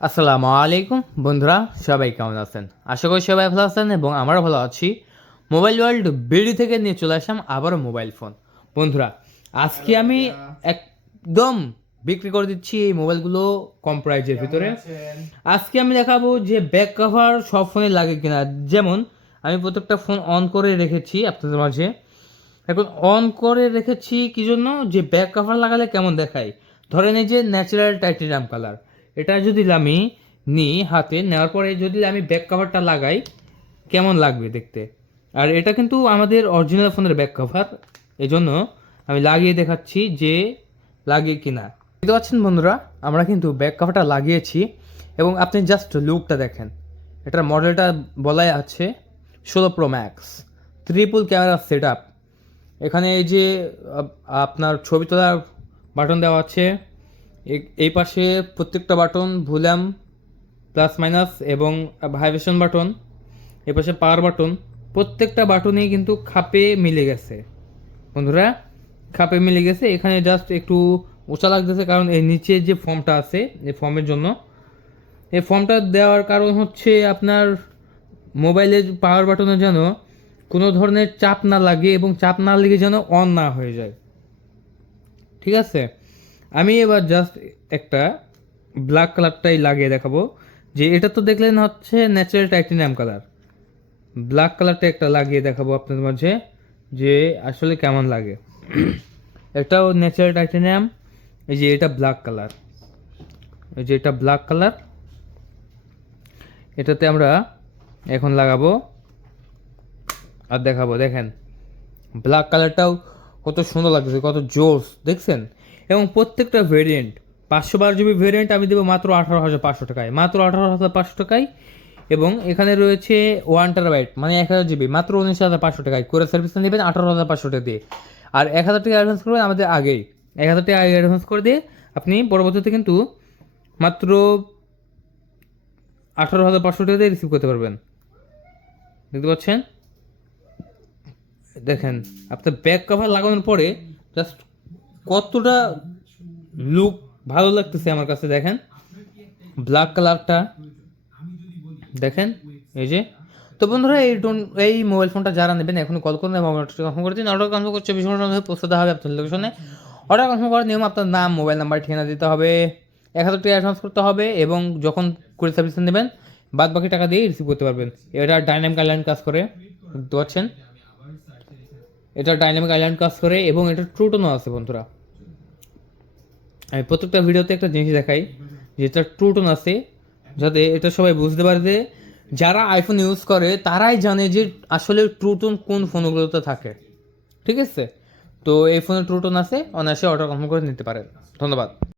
আসসালামু আলাইকুম বন্ধুরা, সবাই কেমন আছেন? আশা করি সবাই ভালো আছেন এবং আমরাও ভালো আছি। মোবাইল ওয়ার্ল্ড বিডি থেকে নিয়ে চলে আসলাম আবারও মোবাইল ফোন। বন্ধুরা, আজকে আমি একদম বিক্রি করে দিচ্ছি এই মোবাইলগুলো কম প্রাইজের ভিতরে। আজকে আমি দেখাবো যে ব্যাক কভার সব ফোনে লাগে কিনা। যেমন আমি প্রত্যেকটা ফোন অন করে রেখেছি আপনাদের মাঝে। এখন অন করে রেখেছি কি জন্য, যে ব্যাক কভার লাগালে কেমন দেখায়। ধরেন এই যে ন্যাচারাল টাইটেনিয়াম কালার, এটা যদি আমি নিই হাতে নেওয়ার পরে যদি আমি ব্যাক কভারটা লাগাই কেমন লাগবে দেখতে। আর এটা কিন্তু আমাদের অরিজিনাল ফোনের ব্যাক কভার, এই জন্য আমি লাগিয়ে দেখাচ্ছি যে লাগে কিনা। দেখতে পাচ্ছেন বন্ধুরা, আমরা কিন্তু ব্যাক কভারটা লাগিয়েছি এবং আপনি জাস্ট লুকটা দেখেন। এটার মডেলটা বলাই আছে 16 pro max, triple camera set up. এখানে এই যে আপনার ছবি তোলার বাটন দেওয়া আছে, এই পাশে প্রত্যেকটা বাটন ভলিউম প্লাস মাইনাস এবং ভাইব্রেশন বাটন, এই পাশে পাওয়ার বাটন, প্রত্যেকটা বাটনেই কিন্তু খাপে মিলে গেছে বন্ধুরা, খাপে মিলে গেছে। এখানে জাস্ট একটু উঁচা লাগতেছে কারণ এর নিচে যে ফর্মটা আছে এই ফর্মের জন্য। এই ফর্মটা দেওয়ার কারণ হচ্ছে আপনার মোবাইলের পাওয়ার বাটনে যেন কোনো ধরনের চাপ না লাগে এবং চাপ না লেগে যেন অন না হয়ে যায়। ঠিক আছে, আমি এবার জাস্ট একটা ব্ল্যাক কালারটাই লাগিয়ে দেখাবো। যে এটা তো দেখলেন হচ্ছে ন্যাচারাল টাইটেনিয়াম কালার, ব্ল্যাক কালারটা একটা লাগিয়ে দেখাবো আপনাদের মাঝে যে আসলে কেমন লাগে। এটাও ন্যাচারাল টাইটেনিয়াম, এই যে এটা ব্ল্যাক কালার, এই যে এটা ব্ল্যাক কালার, এটাতে আমরা এখন লাগাবো আর দেখাবো। দেখেন ব্ল্যাক কালারটাও কত সুন্দর লাগতেছে, কত জোস দেখছেন। এবং প্রত্যেকটা ভেরিয়েন্ট 512 GB ভেরিয়েন্ট আমি দেবো মাত্র 18,500 টাকায়, মাত্র 18,500 টাকায়। এবং এখানে রয়েছে 1 TB মানে 1000 GB মাত্র 19,500 টাকায়। করে সার্ভিসটা নেবেন 18,500 টাকা দিয়ে, আর 1,000 টাকা অ্যাডভান্স করবেন আমাদের আগেই। 1,000 টাকা আগে অ্যাডভান্স করে দিয়ে আপনি পরবর্তীতে কিন্তু মাত্র 18,500 টাকা দিয়ে রিসিভ করতে পারবেন। দেখতে পাচ্ছেন, দেখেন আপনার ব্যাক কভার লাগানোর পরে জাস্ট কতটা লুক ভালো লাগতেছে আমার কাছে। দেখেন ব্ল্যাক কালারটা দেখেন, এই যে। তো বন্ধুরা, এই মোবাইল ফোনটা যারা নেবেন এখন কল করুন এবং অর্ডারটা কনফার্ম করে দিন। অর্ডার কনফার্ম করতে 24 ঘন্টার মধ্যে পৌঁছে দেওয়া হবে আপনার লোকেশনে। অর্ডার কনফার্ম করার নিয়ম, আপনার নাম, মোবাইল নাম্বার, ঠিকানা দিতে হবে, 1,000 টাকা অ্যাডভান্স করতে হবে এবং যখন কুরিয়ার সার্ভিস নেবেন বাদ বাকি টাকা দিয়ে রিসিভ করতে পারবেন। এটা ডাইনামিক আইল্যান্ড কাজ করে, বুঝতে পারছেন। এটা ডাইনামিক আইল্যান্ড কাজ করে এবং এটা ট্রু টোনও আছে বন্ধুরা। আমি প্রত্যেকটা ভিডিওতে একটা জিনিস দেখাই যেটা ট্রু টোন আছে, যাতে এটা সবাই বুঝতে পারে যে যারা আইফোন ইউজ করে তারাই জানে যে আসলে ট্রু টোন কোন ফোনগুলোতে থাকে। ঠিক আছে, তো এই ফোনে ট্রু টোন আছে, অনায়াসে অর্ডার কনফার্ম করে নিতে পারেন। ধন্যবাদ।